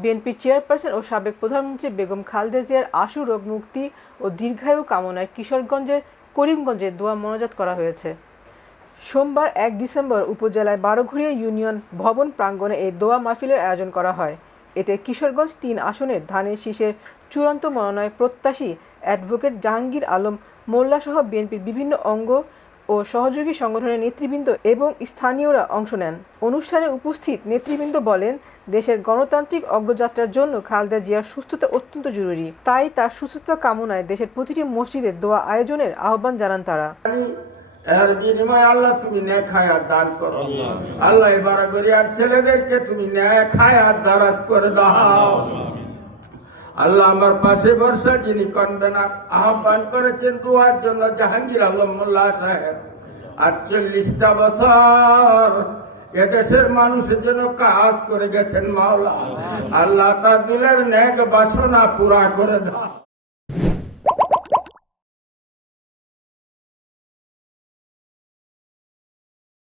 বিএনপির চেয়ারপারসন ও সাবেক প্রধানমন্ত্রী বেগম খালেদা জিয়ার আশু রোগ মুক্তি ও দীর্ঘায়ু কামনায় কিশোরগঞ্জের করিমগঞ্জে দোয়া মনোজাত করা হয়েছে। সোমবার এক ডিসেম্বর উপজেলায় বারোঘড়িয়া ইউনিয়ন ভবন প্রাঙ্গণে এই দোয়া মাহফিলের আয়োজন করা হয়। এতে কিশোরগঞ্জ তিন আসনের ধানের শীষের চূড়ান্ত মনোনয় প্রত্যাশী অ্যাডভোকেট জাহাঙ্গীর আলম, মোল্লাসহ বিএনপির বিভিন্ন অঙ্গ ও সহযোগী সংগঠনের নেতৃবৃন্দ এবং স্থানীয়রা অংশ নেন। অনুষ্ঠানে উপস্থিত নেতৃবৃন্দ বলেন দেশের গণতান্ত্রিক অগ্রযাত্রার জন্য খালেদা জিয়ার সুস্থতা অত্যন্ত জরুরি। তাই তার সুস্থতা কামনায় দেশের প্রতিটি মসজিদে দোয়া আয়োজনের আহ্বান জানান তারা। এর বিনিময়ে আল্লাহ তুমি ন্যায় খায়ার দান করো। আল্লাহ। এবার করি আর ছেলেদেরকে তুমি ন্যায় খায়ার দারাজ করে দাও। আল্লাহ আমার পাশে বর্ষা যিনি কন্দেনা আহ্বান করেছেন দুয়ার জন্য জাহাঙ্গীর আলম মোল্লা সাহেব। আটচল্লিশটা বছর এদেশের মানুষের জন্য কাজ করে গেছেন মাওলা। আল্লাহ। তার দিলের নেক বাসনা পুরা করে দাও।